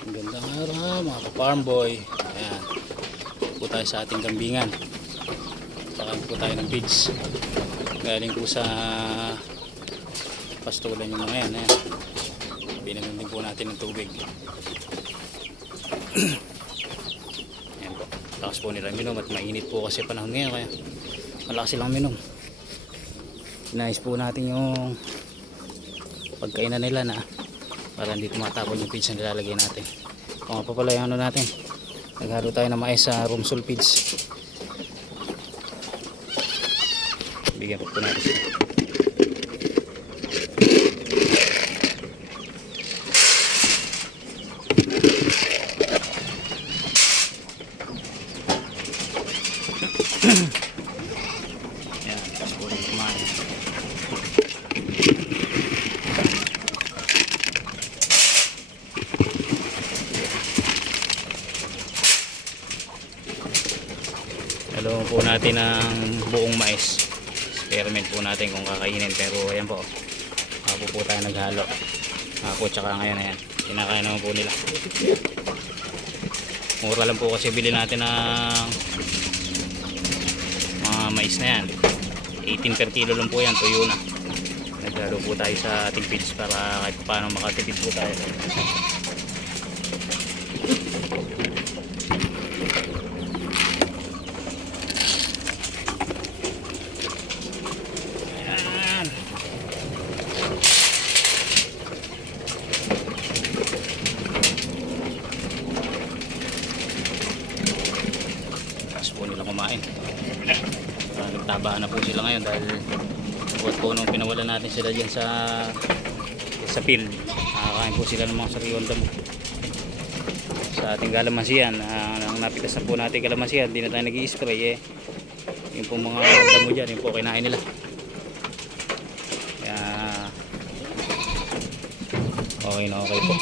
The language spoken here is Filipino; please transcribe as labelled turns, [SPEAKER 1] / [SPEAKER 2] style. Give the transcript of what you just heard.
[SPEAKER 1] Magandang araw mga ka-farm boy. Ayan. Po tayo sa ating kambingan. Pakain po tayo ng feeds. Galing po sa pastulan yung mga yan. Ayan. Binigyan din po natin ng tubig. Ayan po. Lakas po nila minom at mainit po kasi panahon ngayon kaya malakas silang minom. Inayos po natin yung pagkainan nila na para hindi tumatapon yung feeds na nilalagay natin. Kung nga pa pala yung ano natin naghalo tayo ng mais sa room soul feeds. Bigyan po po natin sila Yan, tapos po rin kumain. Dalawang po natin ng buong mais. Experiment po natin kung kakainin. Pero ayan po. Ako po tayo naghalo. Ako tsaka ngayon ayan. Kinakain naman po nila. Mura lang po kasi bili natin ng mga mais na yan. 18 per kilo lang po yan. Tuyo na. Naghalo po tayo sa ating feeds para kahit paano makatipid po tayo. Ayan. Tapos po nila kumain. Uh, nagtabaan na po sila ngayon dahil buhat po nung pinawalan natin sila dyan sa sa field. Nakakain po sila ng mga sariwang damo. Sa ating kalamansiyan, uh, ang napitas na po natin kalamansiyan, hindi na tayo nag spray eh. Yung po mga damo dyan, yung po kinain nila. Kaya okay na okay po.